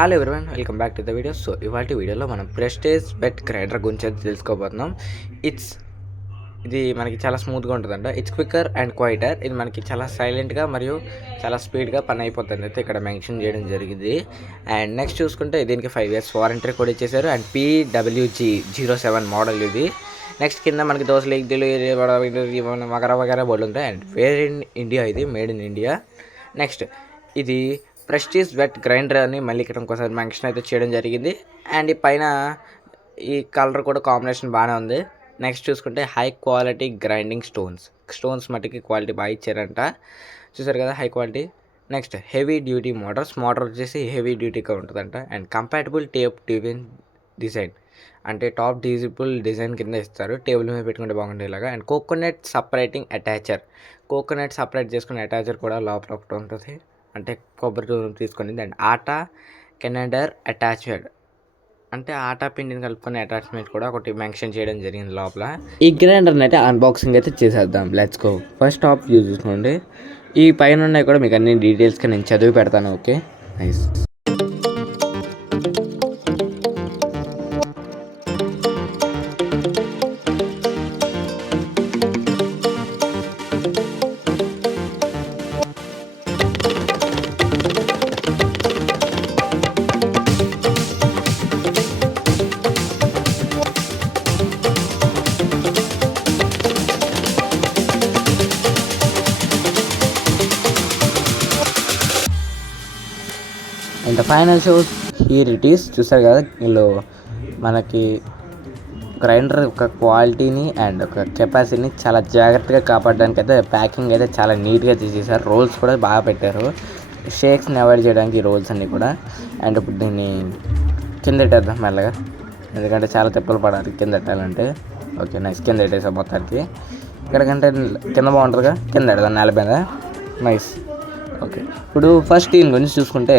Hello everyone, welcome back to the video. So ఇవాళ వీడియోలో మనం ప్రెస్టేజ్ వెట్ గ్రైండర్ గురించి అయితే తెలుసుకోబోతున్నాం. ఇది మనకి చాలా స్మూత్గా ఉంటుందంట. It's quicker and quieter. ఇది మనకి చాలా సైలెంట్గా మరియు చాలా స్పీడ్గా పని అయిపోతుంది అయితే ఇక్కడ మెన్షన్ చేయడం జరిగింది. అండ్ నెక్స్ట్ చూసుకుంటే దీనికి 5 years వారంటీ కూడా ఇచ్చేసారు. అండ్ PWG07 మోడల్ ఇది. నెక్స్ట్ కింద మనకి దోశలు ఇడ్లీలు వగరా వగరా బోర్డు ఉంటాయి. అండ్ వేర్ ఇన్ ఇండియా, ఇది మేడ్ ఇన్ ఇండియా. నెక్స్ట్ ఇది ప్రెస్టీజ్ వెట్ గ్రైండర్ అని మళ్ళీ ఇక్కడ ఇంకోసారి మెన్షన్ అయితే చేయడం జరిగింది. అండ్ ఈ పైన ఈ కలర్ కూడా కాంబినేషన్ బాగానే ఉంది. నెక్స్ట్ చూసుకుంటే హై క్వాలిటీ గ్రైండింగ్ స్టోన్స్ మట్టికి క్వాలిటీ బాగా ఇచ్చారంట. చూసారు కదా, high quality. Next heavy duty motor వచ్చేసి హెవీ డ్యూటీగా ఉంటుందంట. అండ్ కంపాటబుల్ టేప్ డిజైన్ అంటే టాప్ డిజిబుల్ డిజైన్ కింద ఇస్తారు. టేబుల్ మీద పెట్టుకుంటే బాగుండేలాగా. And coconut separating attacher, coconut separate చేసుకునే అటాచర్ కూడా లోపల ఒకటి ఉంటుంది, అంటే కొబ్బరి తీసుకొని. అండ్ ఆటా కెనడర్ అటాచ్డ్, అంటే ఆటా పిండిని కలుపుకునే అటాచ్మెంట్ కూడా ఒకటి మెన్షన్ చేయడం జరిగింది లోపల. ఈ గ్రైండర్ని అయితే అన్బాక్సింగ్ అయితే చేసేద్దాం. Let's go. First top use చేసుకోండి. ఈ పైన ఉన్నాయి కూడా మీకు అన్ని డీటెయిల్స్గా నేను చదివి పెడతాను. Okay, nice. And final shows here it is. చూసారు కదా, వీళ్ళు మనకి గ్రైండర్ ఒక క్వాలిటీని అండ్ ఒక కెపాసిటీని చాలా జాగ్రత్తగా కాపాడడానికి అయితే ప్యాకింగ్ అయితే చాలా నీట్గా తీసేసారు. రోల్స్ కూడా బాగా పెట్టారు, షేక్స్ని అవాయిడ్ చేయడానికి ఈ రోల్స్ అన్నీ కూడా. అండ్ ఇప్పుడు దీన్ని కింద పెట్టేద్దాం మెల్లగా, ఎందుకంటే చాలా తిప్పలు పడాలి కింద పెట్టాలంటే. Okay, nice. కింద పెట్టేసాం మొత్తానికి. ఇక్కడికంటే కింద బాగుంటుందిగా, కింద పెడదాం నేల మీద. నైస్. ఓకే, ఇప్పుడు ఫస్ట్ దీని గురించి చూసుకుంటే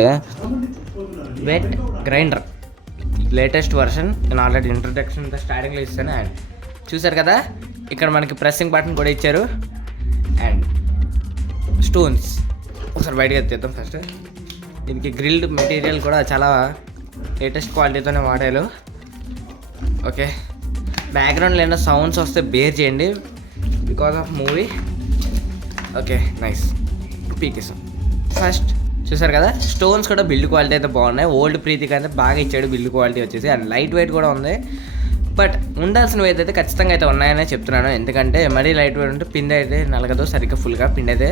వెట్ గ్రైండర్ లేటెస్ట్ వర్షన్. నేను ఆల్రెడీ ఇంట్రడక్షన్ స్టార్టింగ్లో ఇస్తాను. అండ్ చూసారు కదా, ఇక్కడ మనకి ప్రెస్సింగ్ బటన్ కూడా ఇచ్చారు. అండ్ స్టోన్స్ ఒకసారి బయటగా తీద్దాం. ఫస్ట్ దీనికి గ్రిల్డ్ మెటీరియల్ కూడా చాలా లేటెస్ట్ క్వాలిటీతోనే వాడారు. ఓకే, బ్యాక్గ్రౌండ్లో ఏమైనా సౌండ్స్ వస్తే బేర్ చేయండి because of movie. Okay, nice. పీకేసాం. ఫస్ట్ చూసారు కదా, స్టోన్స్ కూడా బిల్డ్ క్వాలిటీ అయితే బాగున్నాయి. ఓల్డ్ ప్రీతికి అయితే బాగా ఇచ్చాడు బిల్డ్ క్వాలిటీ వచ్చేసి. అండ్ లైట్ వెయిట్ కూడా ఉంది. బట్ ఉండాల్సిన వెయిట్ అయితే ఖచ్చితంగా అయితే ఉన్నాయనే చెప్తున్నాను. ఎందుకంటే మరీ లైట్ వెయిట్ ఉంటే పిండి అయితే నలగదు సరిగ్గా ఫుల్గా. పిండి అయితే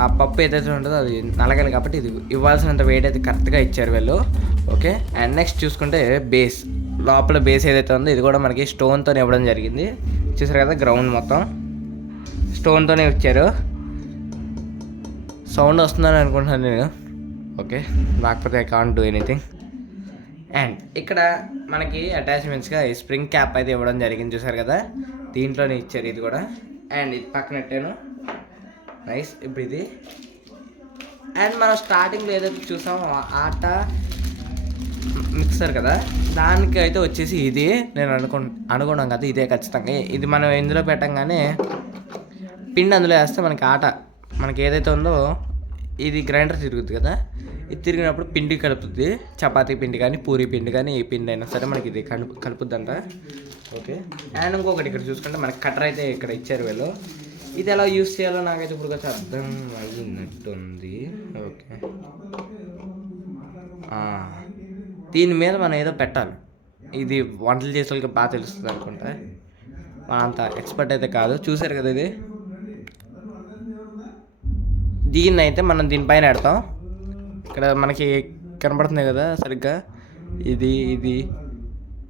ఆ పప్పు ఏదైతే ఉంటుందో అది నలగాలి, కాబట్టి ఇది ఇవ్వాల్సినంత వెయిట్ అయితే కరెక్ట్గా ఇచ్చారు వీళ్ళు. ఓకే, అండ్ నెక్స్ట్ చూసుకుంటే బేస్, లోపల బేస్ ఏదైతే ఉందో ఇది కూడా మనకి స్టోన్తో ఇవ్వడం జరిగింది. చూసారు కదా, గ్రౌండ్ మొత్తం స్టోన్తోనే ఇచ్చారు. సౌండ్ వస్తుందని అనుకుంటున్నాను నేను. ఓకే, లేకపోతే I can't do anything. And ఇక్కడ మనకి అటాచ్మెంట్స్గా ఈ స్ప్రింగ్ క్యాప్ అయితే ఇవ్వడం జరిగింది. చూసారు కదా, దీంట్లోనే ఇచ్చారు ఇది కూడా. అండ్ ఇది పక్కనెట్టాను. నైస్. ఇప్పుడు ఇది అండ్ మనం స్టార్టింగ్లో ఏదైతే చూసామో ఆటా మిక్సర్ కదా, దానికి అయితే వచ్చేసి ఇది నేను అనుకున్నాం కదా, ఇదే ఖచ్చితంగా. ఇది మనం ఇందులో పెట్టంగానే పిండి అందులో వేస్తే మనకి ఆట మనకి ఏదైతే ఉందో ఇది గ్రైండర్ తిరుగుతుంది కదా, ఇది తిరిగినప్పుడు పిండి కలుపుతుంది. చపాతీ పిండి కానీ పూరీ పిండి కానీ ఏ పిండి అయినా సరే మనకి ఇది కలుపుద్దంట. ఓకే, అండ్ ఇంకొకటి ఇక్కడ చూసుకుంటే మనకి కట్టర్ అయితే ఇక్కడ ఇచ్చారు వీళ్ళు. ఇది ఎలా యూస్ చేయాలో నాకైతే ఇప్పుడు కొంచెం అర్థం అయినట్టుంది. ఓకే, దీని మీద మనం ఏదో పెట్టాలి. ఇది వంటలు చేసే వాళ్ళకి బాగా తెలుస్తుంది అనుకుంటా, మన అంత ఎక్స్పర్ట్ అయితే కాదు. చూసారు కదా, ఇది దీన్ని అయితే మనం దీనిపైన పెడతాం. ఇక్కడ మనకి కనబడుతుంది కదా సరిగ్గా, ఇది ఇది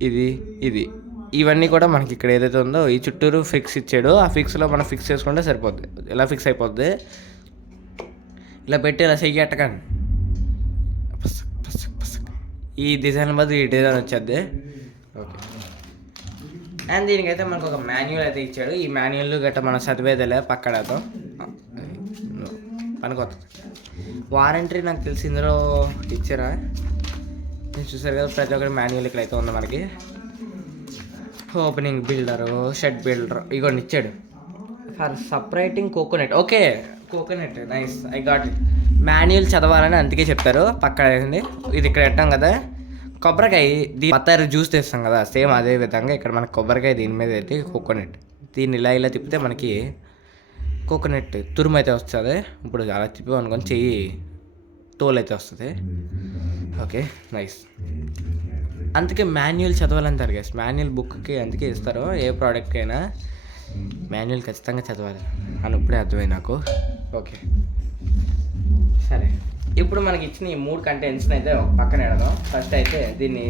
ఇది ఇది ఇవన్నీ కూడా మనకి ఇక్కడ ఏదైతే ఉందో ఈ చుట్టూరు ఫిక్స్ ఇచ్చాడు. ఆ ఫిక్స్లో మనం ఫిక్స్ చేసుకుంటే సరిపోద్ది. ఇలా ఫిక్స్ అయిపోద్ది. ఇలా పెట్టి ఇలా చెయ్యి అట్టకండి, ఈ డిజైన్ బదులు ఈ డిజైన్ వచ్చేది. ఓకే, అండ్ దీనికైతే మనకు ఒక మాన్యువల్ అయితే ఇచ్చాడు. ఈ మాన్యువల్ గట్రా మనం చదివేదిలే పక్కడతో పనికొస్తుంది. వారంటీ నాకు తెలిసి ఇందులో ఇచ్చారా, నేను చూసారు కదా, ప్రతి ఒక్కటి మాన్యువల్ ఇక్కడ అయితే ఉంది మనకి. ఓపెనింగ్ బిల్డరు, షెడ్ బిల్డర్ ఇగోండి ఇచ్చాడు. For separating coconut. Okay, coconut, nice, I got it. Manual చదవాలని అందుకే చెప్తారు. పక్కన ఇది ఇక్కడ పెట్టాం కదా, కొబ్బరికాయ బత్తాయి జ్యూస్ తెస్తాం కదా, సేమ్ అదే విధంగా ఇక్కడ మనకి కొబ్బరికాయ దీని మీద అయితే కోకోనట్, దీన్ని ఇలా తిప్పితే మనకి కోకోనట్ తురుము అయితే వస్తుంది. ఇప్పుడు అలా తిప్పి అనుకొని చెయ్యి తోలు అయితే వస్తుంది. Okay nice. అందుకే మాన్యువల్ చదవాలంటారు గైస్. మాన్యువల్ బుక్కి అందుకే ఇస్తారు, ఏ ప్రోడక్ట్కి అయినా మాన్యువల్ ఖచ్చితంగా చదవాలి అని ఇప్పుడే అర్థమైంది నాకు. ఓకే సరే, ఇప్పుడు మనకి ఇచ్చిన ఈ 3 కంటెంట్స్ని అయితే ఒక పక్కన పెడదాం. ఫస్ట్ అయితే దీన్ని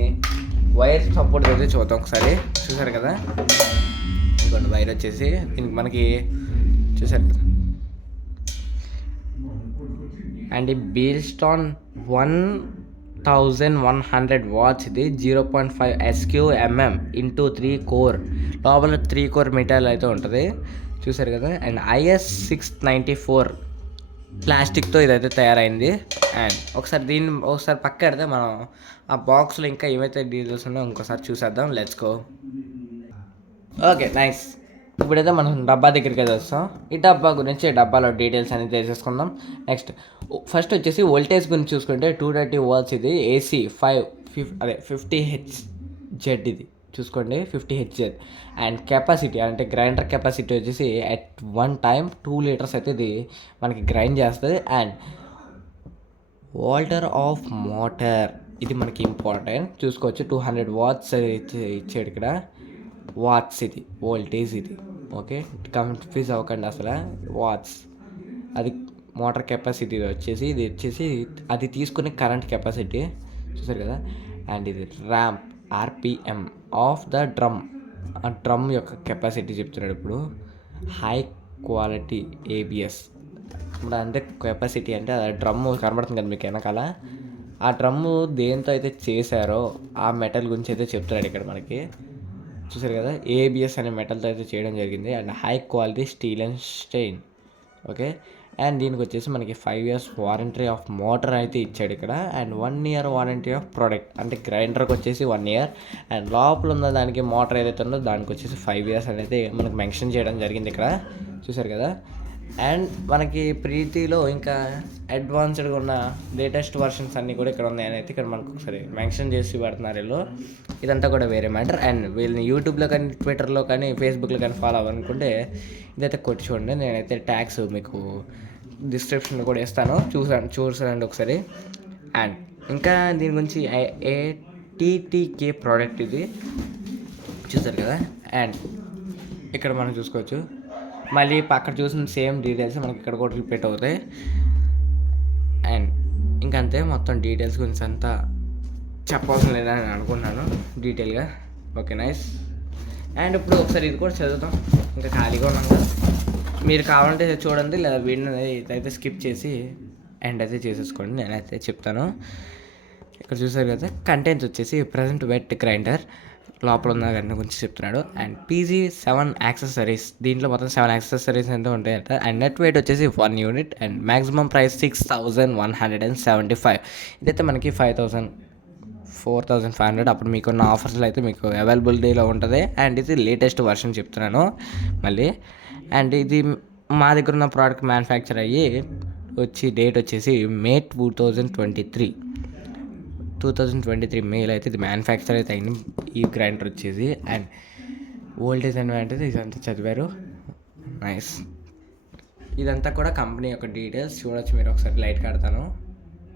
వైర్ సపోర్ట్ అయితే చూద్దాం ఒకసారి. చూసారు కదా, ఇంకోటి వైర్ వచ్చేసి దీనికి మనకి చూసారు కదా, అండ్ ఈ బీల్స్టాన్ 1100 వాట్స్, ఇది 0.5 SQMM ఇంటూ 3 కోర్, లోపల 3 కోర్ మెటీరియల్ అయితే ఉంటుంది. చూసారు కదా, అండ్ IS694 ప్లాస్టిక్తో ఇదైతే తయారైంది. అండ్ ఒకసారి పక్క పెడితే మనం ఆ బాక్స్లో ఇంకా ఏమైతే డీటెయిల్స్ ఉన్నాయో ఇంకోసారి చూసేద్దాం. Let's go. Okay nice. ఇప్పుడైతే మనం డబ్బా దగ్గరికి అయితే వస్తాం. ఈ డబ్బాలో డీటెయిల్స్ అనేది తెలిసేసుకుందాం. నెక్స్ట్ ఫస్ట్ వచ్చేసి వోల్టేజ్ గురించి చూసుకుంటే 230 వాట్స్, ఇది AC 50 Hz ఇది చూసుకోండి, 50 Hz. అండ్ కెపాసిటీ అంటే గ్రైండర్ కెపాసిటీ వచ్చేసి అట్ 1 time 2 liters అయితే ఇది మనకి గ్రైండ్ చేస్తుంది. అండ్ వాల్టర్ ఆఫ్ మోటార్, ఇది మనకి ఇంపార్టెంట్ చూసుకోవచ్చు. 200 వాట్స్ ఇచ్చాడు ఇక్కడ, వాట్స్ ఇది వోల్టేజ్ ఇది. ఓకే, కన్ఫ్యూజ్ అవ్వకండి అసలు. వాట్స్ అది మోటార్ కెపాసిటీ వచ్చేసి, ఇది వచ్చేసి అది తీసుకునే కరెంట్ కెపాసిటీ. చూసారు కదా. అండ్ ఇది ramp RPM of the drum, ఆ డ్రమ్ యొక్క కెపాసిటీ చెప్తున్నాడు. ఇప్పుడు హై క్వాలిటీ ABS, ఇప్పుడు అంటే కెపాసిటీ అంటే ఆ డ్రమ్ కనబడుతుంది కదా మీకు వెనకాల, ఆ డ్రమ్ము దేంతో అయితే చేశారో ఆ మెటల్ గురించి అయితే చెప్తున్నాడు ఇక్కడ మనకి. చూసారు కదా, ABS అనే మెటల్తో అయితే చేయడం జరిగింది. And high quality steel and stain. Okay, and దీనికి వచ్చేసి మనకి 5 years వారంటీ ఆఫ్ మోటార్ అయితే ఇచ్చాడు ఇక్కడ. And 1 year warranty of product, అంటే గ్రైండర్కి వచ్చేసి 1 year, అండ్ లోపల ఉన్న దానికి మోటార్ ఏదైతే ఉందో దానికి వచ్చేసి 5 years అనేది మనకు మెన్షన్ చేయడం జరిగింది ఇక్కడ. చూసారు కదా. అండ్ మనకి ప్రీతిలో ఇంకా అడ్వాన్స్డ్గా ఉన్న లేటెస్ట్ వర్షన్స్ అన్నీ కూడా ఇక్కడ ఉన్నాయని అయితే ఇక్కడ మనకు ఒకసారి మెన్షన్ చేసి పెడుతున్నారు వీళ్ళు. ఇదంతా కూడా వేరే మ్యాటర్. అండ్ వీళ్ళని యూట్యూబ్లో కానీ ట్విట్టర్లో కానీ ఫేస్బుక్లో కానీ ఫాలో అవ్వాలనుకుంటే ఇదైతే కొట్టి చూడండి. నేనైతే ట్యాగ్స్ మీకు డిస్క్రిప్షన్లో కూడా ఇస్తాను, చూసానండి ఒకసారి. అండ్ ఇంకా దీని గురించి TTK ప్రోడక్ట్ ఇది చూసారు కదా. అండ్ ఇక్కడ మనం చూసుకోవచ్చు, మళ్ళీ పక్కన చూసిన సేమ్ డీటెయిల్స్ మనకి ఇక్కడ కూడా రిపీట్ అవుతాయి. అండ్ ఇంకంతే, మొత్తం డీటెయిల్స్ గురించి అంతా చెప్పవలసిన లేదని నేను అనుకుంటున్నాను డీటెయిల్గా. Okay nice. అండ్ ఇప్పుడు ఒకసారి ఇది కూడా చదువుతాం, ఇంకా ఖాళీగా ఉన్నాం కదా. మీరు కావాలంటే చూడండి, లేదా వీడియో ఇదైతే స్కిప్ చేసి ఎండ్ అయితే చేసేసుకోండి, నేనైతే చెప్తాను. ఇక్కడ చూసారు కదా, కంటెంట్స్ వచ్చేసి ప్రజెంట్ వెట్ గ్రైండర్ లోపల ఉన్న దాని గురించి చెప్తున్నాడు. అండ్ PG7 యాక్సెసరీస్, దీంట్లో మొత్తం 7 యాక్సెసరీస్ అయితే ఉంటాయంట. అండ్ నెట్ వెయిట్ వచ్చేసి 1 unit. And maximum price 6175. ఇదైతే మనకి 4500 అప్పుడు మీకున్న ఆఫర్స్లో అయితే మీకు అవైలబిలిటీలో ఉంటుంది. అండ్ ఇది లేటెస్ట్ వర్షన్ చెప్తున్నాను మళ్ళీ. అండ్ ఇది మా దగ్గర ఉన్న ప్రోడక్ట్ మ్యానుఫ్యాక్చర్ అయ్యి డేట్ వచ్చేసి May 2023 మేలో అయితే ఇది మ్యానుఫ్యాక్చర్ అయితే అయింది ఈ గ్రైండర్ వచ్చేసి. అండ్ వోల్టేజ్ అంటే ఇదంతా చదివారు. నైస్. ఇదంతా కూడా కంపెనీ యొక్క డీటెయిల్స్ చూడొచ్చు మీరు ఒకసారి. లైట్ కడతాను,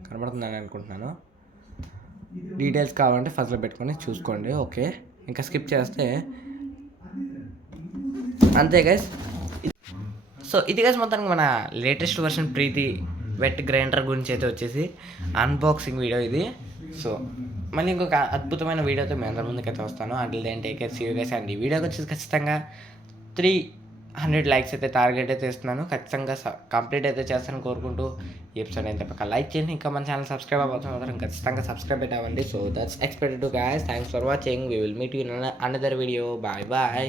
కనబడుతుందని అనుకుంటున్నాను. డీటెయిల్స్ కావాలంటే ఫస్ట్లో పెట్టుకొని చూసుకోండి. ఓకే, ఇంకా స్కిప్ చేస్తే అంతే గైస్. సో ఇది గైస్ మొత్తానికి మన లేటెస్ట్ వర్షన్ ప్రీతి వెట్ గ్రైండర్ గురించి అయితే వచ్చేసి అన్బాక్సింగ్ వీడియో ఇది. సో మళ్ళీ ఇంకొక అద్భుతమైన వీడియోతో మీ అందరి ముందుకైతే వస్తాను. అంటే take care, see you guys. And ఈ వీడియోకి వచ్చేసి ఖచ్చితంగా 300 likes అయితే టార్గెట్ అయితే ఇస్తున్నాను. ఖచ్చితంగా కంప్లీట్ అయితే చేస్తాను కోరుకుంటూ ఈ ఎపిసోడ్ అయితే పక్క లైక్ చేయండి. ఇంకా మన ఛానల్ సబ్స్క్రైబ్ అవ్వడం ఖచ్చితంగా సబ్స్క్రైబ్ అయితే అవ్వండి. So that's expected to guys. Thanks for watching. We will meet you in another video. Bye bye.